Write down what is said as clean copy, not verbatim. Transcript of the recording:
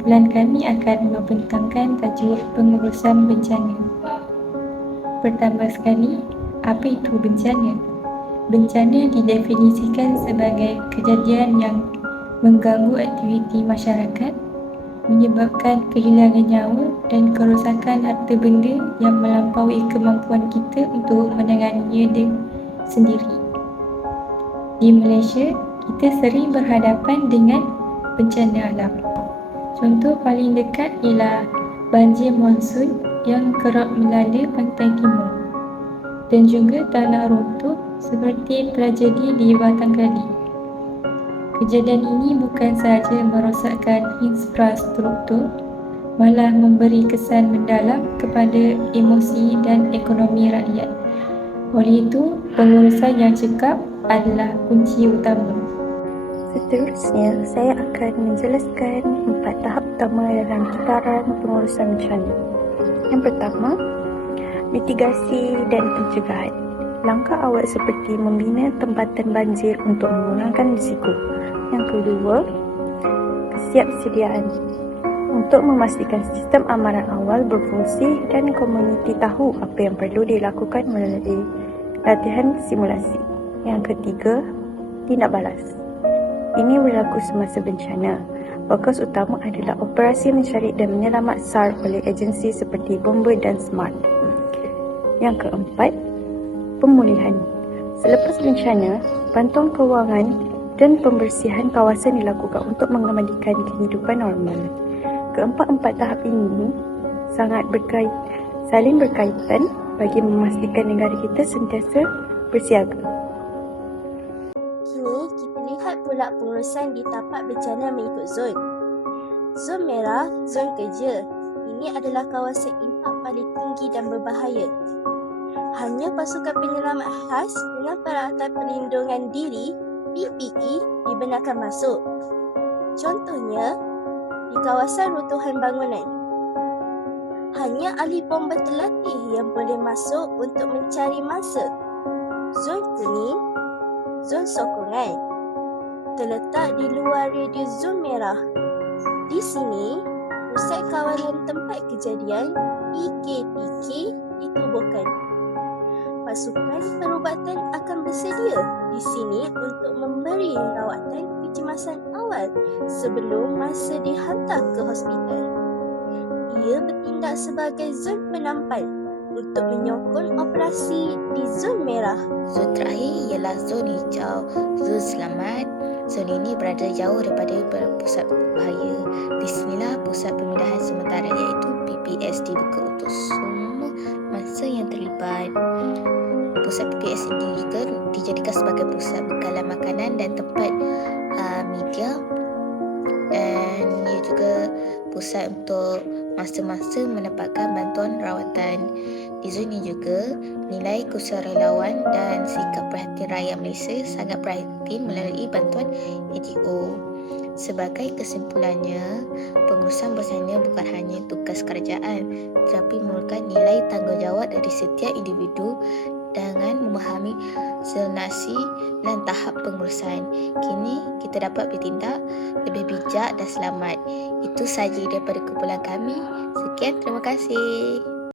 kumpulan kami akan membentangkan tajuk pengurusan bencana. Pertama sekali, apa itu bencana? Bencana didefinisikan sebagai kejadian yang mengganggu aktiviti masyarakat, menyebabkan kehilangan nyawa dan kerosakan harta benda yang melampaui kemampuan kita untuk menanganinya sendiri. Di Malaysia, kita sering berhadapan dengan bencana alam. Contoh paling dekat ialah banjir monsun yang kerap melanda pantai timur dan juga tanah runtuh seperti tragedi di Batanghari. Kejadian ini bukan sahaja merosakkan infrastruktur, malah memberi kesan mendalam kepada emosi dan ekonomi rakyat. Oleh itu, pengurusan yang cekap adalah kunci utama. Seterusnya, saya akan menjelaskan 4 tahap utama dalam kitaran pengurusan bencana. Yang pertama, mitigasi dan pencegahan. Langkah awal seperti membina tempatan banjir untuk mengurangkan risiko. Yang kedua, kesiapsediaan untuk memastikan sistem amaran awal berfungsi dan komuniti tahu apa yang perlu dilakukan melalui latihan simulasi. Yang ketiga, tindak balas. Ini berlaku semasa bencana. Fokus utama adalah operasi mencari dan menyelamat SAR oleh agensi seperti Bomba dan SMART. Yang keempat, pemulihan. Selepas bencana, bantuan kewangan dan pembersihan kawasan dilakukan untuk mengembalikan kehidupan normal. Keempat-empat tahap ini sangat saling berkaitan bagi memastikan negara kita sentiasa bersiaga. Kini kita lihat pula pengurusan di tapak bencana mengikut zon. Zon merah, zon kerja. Ini adalah kawasan impak paling tinggi dan berbahaya. Hanya pasukan penyelamat khas dengan peralatan perlindungan diri PPE dibenarkan masuk. Contohnya, di kawasan runtuhan bangunan. Hanya ahli bom berterlatih yang boleh masuk untuk mencari mangsa. Zon kuning, zon sokongan, terletak di luar radius zon merah. Di sini, pusat kawalan tempat kejadian PKPK ditubuhkan. Pasukan perubatan akan bersedia di sini untuk memberi rawatan kecemasan awal sebelum masa dihantar ke hospital. Ia bertindak sebagai zon penampan untuk menyokong operasi di zon merah. Zon terakhir ialah zon hijau, zon selamat. Zon ini berada jauh daripada pusat bahaya. Di sinilah pusat pemindahan sementara iaitu PPS dibuka untuk semua mangsa yang terlibat. Pusat PPS ini juga dijadikan sebagai pusat bekalan makanan dan tempat media, dan ia juga pusat untuk masa-masa menempatkan bantuan rawatan. Di zon ini juga nilai kesuarelawan dan sikap perhatian rakyat Malaysia sangat prihatin melalui bantuan NGO. Sebagai kesimpulannya, pengurusan bencana bukan hanya tugas kerajaan tetapi memerlukan nilai tanggungjawab dari setiap individu dengan memahami zonasi dan tahap pengurusan. Kini kita dapat bertindak lebih bijak dan selamat. Itu sahaja daripada kumpulan kami. Sekian, terima kasih.